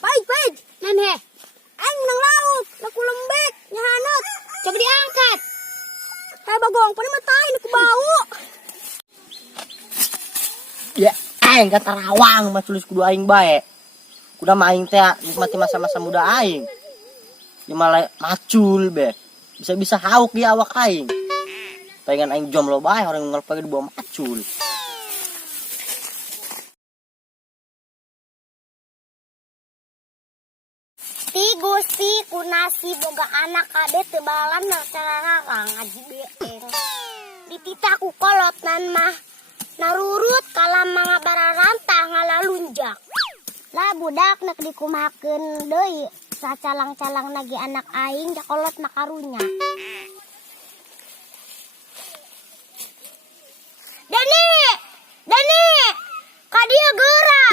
Pahit, pahit. Nanhe. Ang nang lauk, nakulembek, nyahanot. Coba diangkat. Hai bagong, pani matay, nakubau. Ya, aing kata rawang mah tulis kudu aing bae. Kuda maing teh nikmati masa-masa muda aing. Ya malah macul be. Bisa-bisa hauk di awak aing. Pengen aing jomblo bae orang ngelpake di bawah macul. Ti Gusti kunasi boga anak kade tebalan narang ngaji beeng. Dititaku kolot nan mah narurut kalam mga bararanta ngalalunjak. Lah budak nak dikumakeun deui sacalang-calang nagi anak aing da kolot makarunya. Dani! Dani! Kadia geura.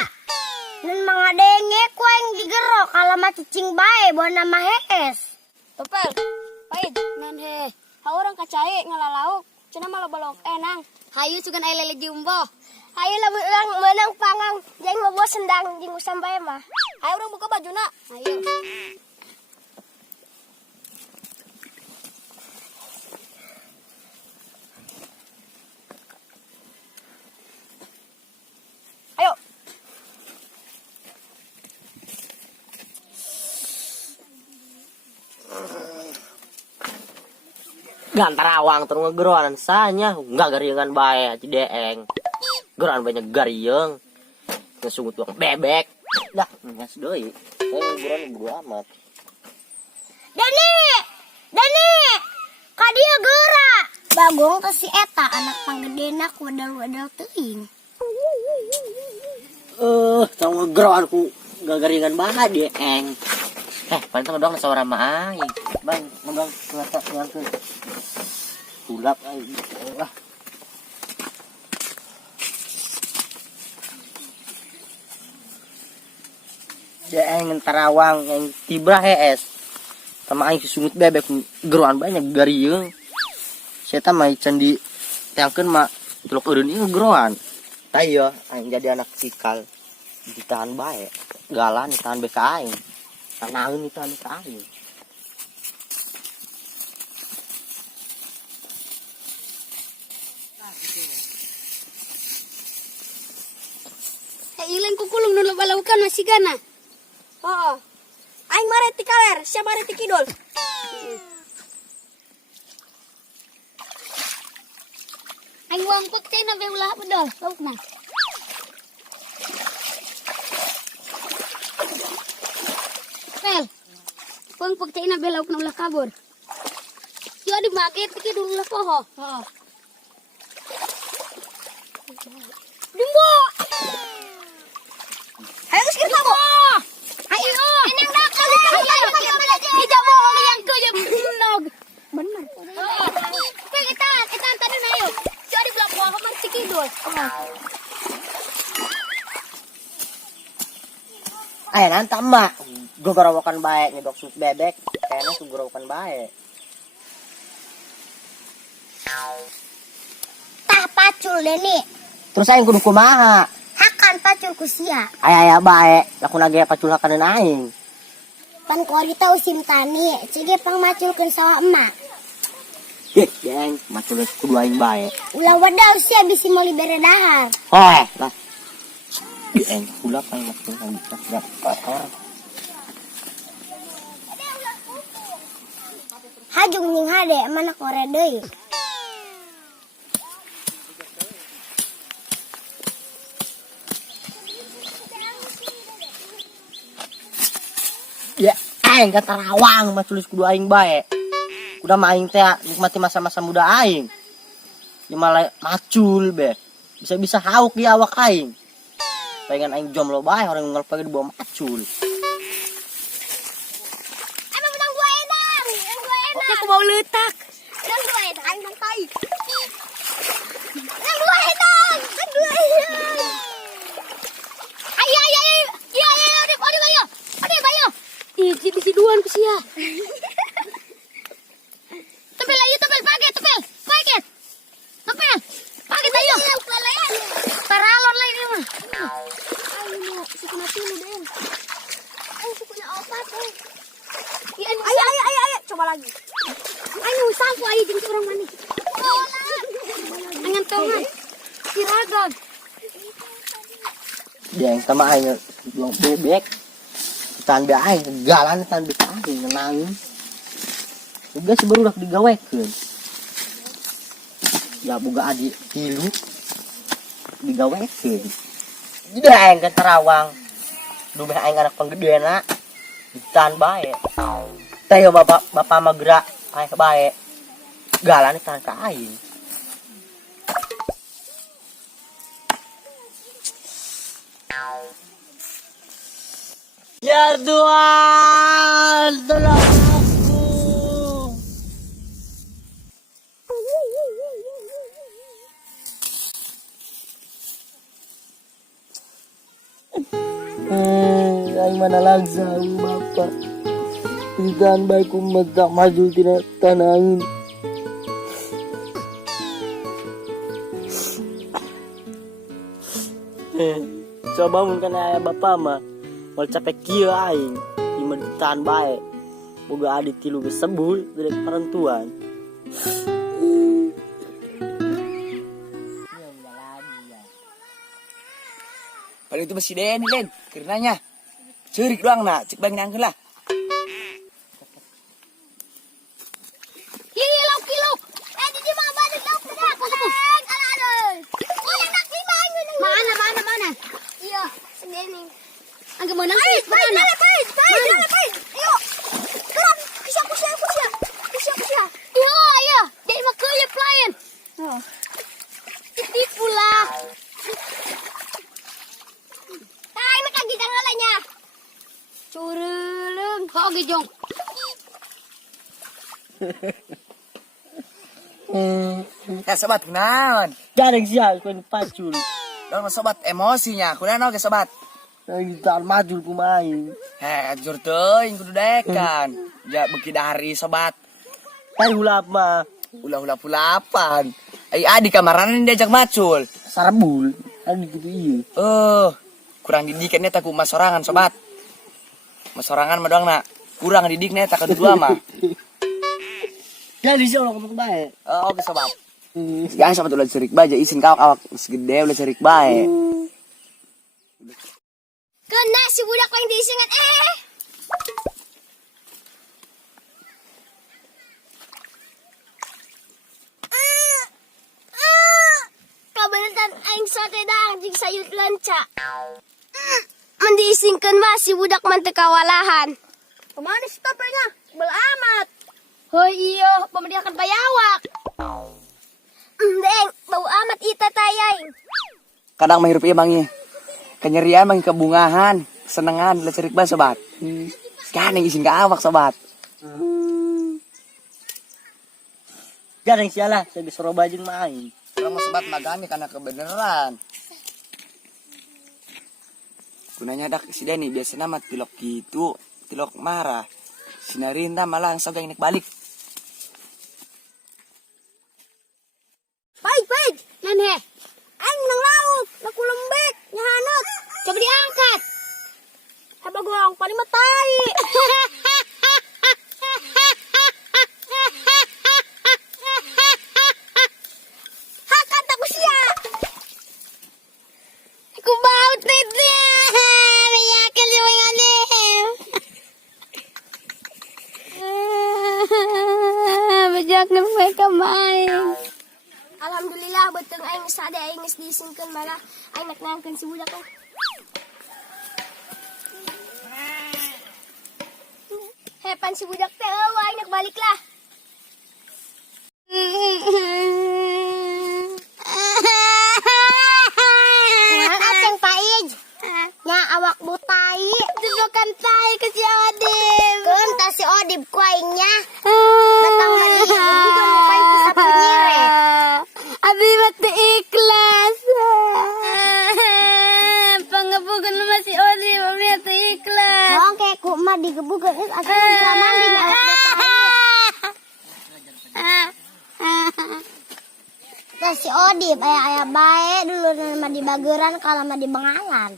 Nan mga denge ku aing digero kalama cicing bae bawa nama hees. Topel, pahit, nan he. Orang kacai ngalalauk, cina malah balok enang. Hayu sugan ay lele jumbo. Hayu labu lang menang pangang jeng lobo sendang jeng usam bae mah. Ayo orang buka baju nak. Hayu. Ayo. Gantar awang terus ngegeroan sanya enggak garingan bae cideeng. Geroan banyak garieng. Ngesungut tuang bebek. Dah, ngas deui. Geroan buru amat. Dani! Dani! Kadia geura. Bagong ke si eta anak panggedena ku wadal-wadal teuing. Tau ngegeroan ku enggak garingan bae dieng. Paling sama doang sawara mah aing. Bang, ngomong ngata ngarkeun. Tulak aing. Ah. Dieng tarawang yang tiba hees. Sama aing sungut bebek geroan banyak garieung. Saya tah mah can di teangkeun mah tuluk eureun ieu geroan. Tah ieu aing jadi anak cikal ditahan bae. Galan ditahan beka aing. Tanaheun ditahan beka aing. Ilang kukulung nu balaukan masih gana. Oh. Aing mare ti kaler, sia mare ti kidul. Aing wangpek cai na beulah bedol, lauk mah. Pel. Wangpek cai na belauk na ulah kabur. Yo di make tiki dulu lah poho. Heeh. Dimbo. Ayo geus kita bo. Ayo. Ini udah kali. Tidak bohong yang ke yang nog. Bener. Oke kita tadi na yuk. Jadi belah poho mah tiki dul. Ayo nanta mak. Gue gorowokan bae nyedok sup bebek. Kayaknya tuh gorowokan bae. Tah pacul Deni. Terus aing kudu kumaha? Hakan pacul ku sia. Aya bae, laku nage pacul hakaneun aing. Pan kori tau sim tani, cige pang maculkeun sawah emak. Deng, macul kudu aing bae. Ulah wadal sia bisi mau libere dahar. Lah. Deng, ulah aing macul lagi tak kotor. Hajung ning hade mana kore deui. Ya, aing kata rawang mah tulis kudu aing bae. Kuda maing teh nikmati masa-masa muda aing. Ya malah macul be. Bisa-bisa hauk di awak aing. Pengen aing jomblo bae orang ngelpake di bawah macul. Emang benang gua enang. Oke aku mau letak. Benang gua enang. Aing tai. Benang gua enang. Ayo. Ode bayo. Ih, bisi duan ku sia. Topel ayo topel pakai. Topel. Pakai ayo. Paralon lagi mah. Ayo, sikuna tilu den. Dagang. Dia yang sama aing belum bebek. Tan be aing galan tan be aing nangis. Juga sebaru udah digawekeun. Ya boga adi tilu digawekeun. Jadi aing ke Karawang. Duh aing anak panggedeuna. Tan bae. Teh bapak mah gerak aing bae. Galan tan ka aing. Ya Tuhan, tolong aku. Aing mana langsung Bapak. Berikan baik umat tak maju tidak tanangin. Coba mungkin ayah Bapak mah mal capek kieu aing di meditan bae. Boga adi tilu ge sebul dari parentuan. Paling itu masih deh nih Len, karenanya cerik doang nak, cek bangin angkel lah. Kilo. Di mah balik lauk dah. Mana? Iya, segini. Angge mau nang. Pahit. Ayo. Kelam, kusia. Iya. Dek mah keuyeuk pelayan. Oh. Tipu lah. Tai mah kaki jangan lalanya. Cureuleng. Kok ge jong. Sobat kenaon? Jarang sial kun pacul. Dong sobat emosinya, kunaon ge sobat? Aing tan maju kumain. Jur teuing kudu dekan. Ja beuki dari sobat. Tai hulap mah Ulah-ulapan. Ai adi kamaran diajak macul. sarbul. Adi gitu ieu. Kurang didikan eta ku mas sorangan sobat. Mas sorangan mah doang nak. Kurang didiknya eta kedua mah. Jadi sih orang bae. Oke sobat. Sekarang sobat ulah cerik bae, izin kau awak segede ulah cerik bae. Kena si budak yang diisingan Kabenetan aing sate dang jing sayur lanca. Mendiisingkeun mah si budak man teu kawalahan. Kemana si topengnya? Bel amat. Heuh iya, pemediakan bayawak. Deng, bau amat ita tayang. Kadang mah hirup ieu mangi. Kenyerian mangi kebungahan, senengan ulah cerik bae sobat. Sekarang izin ka awak sobat. Jarang sialah saya disuruh bajing main. Orang mau sobat magami karena kebenaran. Gunanya dak si Deni biasanya mah tilok gitu, tilok marah. Sinarinta malah langsung yang balik. Baik. Nan he. Aing nang laut, laku lembek, nyahanot. Coba diangkat. Haba gong, pani matai. Hakan tak usia. Aku bau titnya. Meyakin si mengalim. Bejakan mereka main. Alhamdulillah beteng aing sade aing geus diisingkeun malah aing nak nangkeun si budak. Hepan si budak teh eueuh aing nak balik lah. Kumaha aceng paij? Nya awak butai. Tujukan tai ke si Odip. Keun ta si Odip ku aingnya. Datang mandi bukan mukain ku sapu nyirek. Abi mati ikhlas. Pangebukan masih Odip, abi mati ikhlas. Oke, ku mah digebukeun asa bisa mandi nya awak butai. Tah si Odip aya bae dulu mah di bageran kalau mah di Bengalan.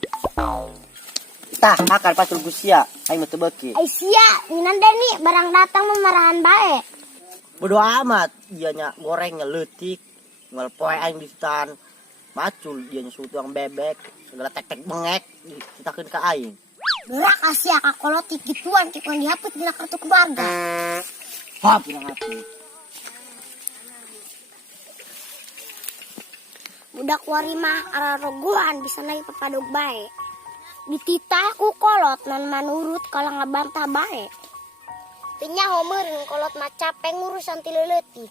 Tah akar pacul gusia aing mah teu beuki. Ai sia, nginan Deni barang datang memarahan bae. Bodo amat, ianya gorengnya leutik. Ngal poe aing di tan Macul dia nyusul tuang bebek, segala tek-tek bengek, kita ke aing. Berak kasih akak kolot tikituan tikon dihapus dina kartu keluarga. Hap bilang aku. Budak warimah ararogoan bisa naik papadog bae. Dititah ku kolot nan manurut kalau ngabantah bae. Tinya homerin kolot macapeng ngurusan tileleti.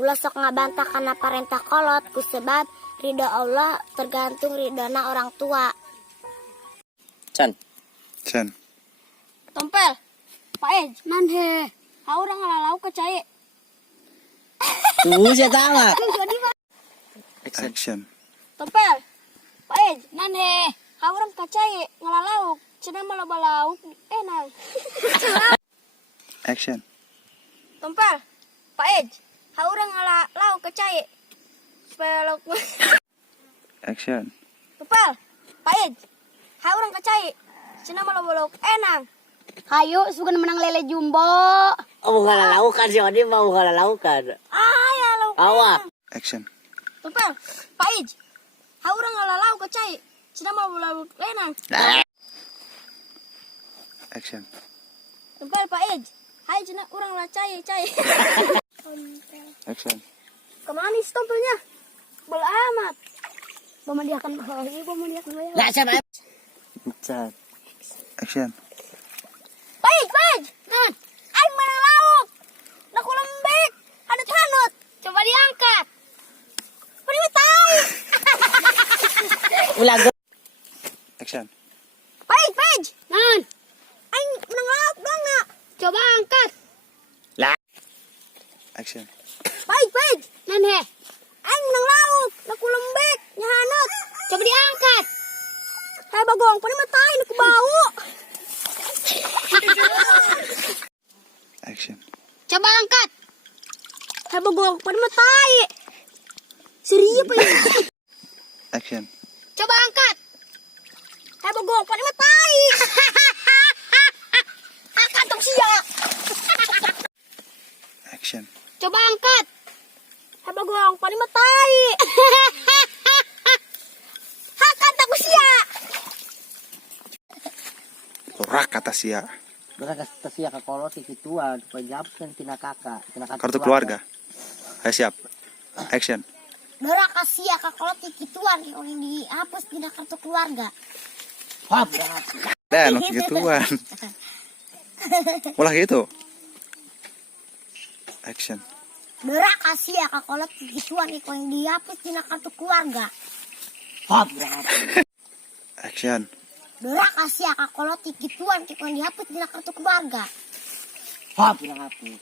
Ulah sok ngabantah karena parentah kolot ku sebab ridha Allah tergantung ridana orang tua. Chan. Tompel. Pak Ej, nan he. Orang ngalalau ke cai. Tuh saya tahu. Action. Tompel. Pak Ej, nan he. Orang ke cai ngalalau. Cenah malah balau enak. Action. Tompel. Pak Ej, orang ngalalau ke cai. Supaya lauk. Action. Tompel. Pak Ej, orang ke cai. Cenah malah balau enak. Hayo sugan menang lele jumbo. Oh bukan laukan sih, Odi mau bukan laukan. Ya lauk. Awak. Action. Tompel. Pak Ej, orang ngalalau ke cai. Cenah malah balau enak. Action. Tompel Pak Ej. Hai cenah orang lah cai. Action. Kemana sih tompelnya? Bola amat. Pemandiakan bayi, pemandiakan bayi. Lah siapa? Chan. Action. Baik. Nan, aing mana lauk. Nak lembek, ada tanut. Coba diangkat. Beri tai. Ulah Action. Baik. Nan, aing menang lauk dong nak. Coba angkat. lah. Action. Baik. Nan he. Aing menang lauk, nak lembek, nyahanut. Coba diangkat. Hai bagong, pani matai nak bau. Action. Coba angkat. Hai bagong, pani matai. Serius apa ini? Action. Coba angkat. Hai bagong, pani matai. Angkat dong sia. Action. Coba angkat. Hai bagong, pani matai. Angkat aku sia. Rak kata sia. Berangkat sia ke kolot tikituan, penjapkan tina kakak, Kartu keluarga. Ayo siap. Action. Berak kasih akak kolot tikituan tikon dihapus dina kartu keluarga. Hap bilang aku. Dan gituan. Ulah gitu. Action. Berak kasih akak kolot tikituan tikon dihapus dina kartu keluarga. Hap bilang aku. Action. Berak kasih akak kolot tikituan tikon dihapus dina kartu keluarga. Hap bilang aku.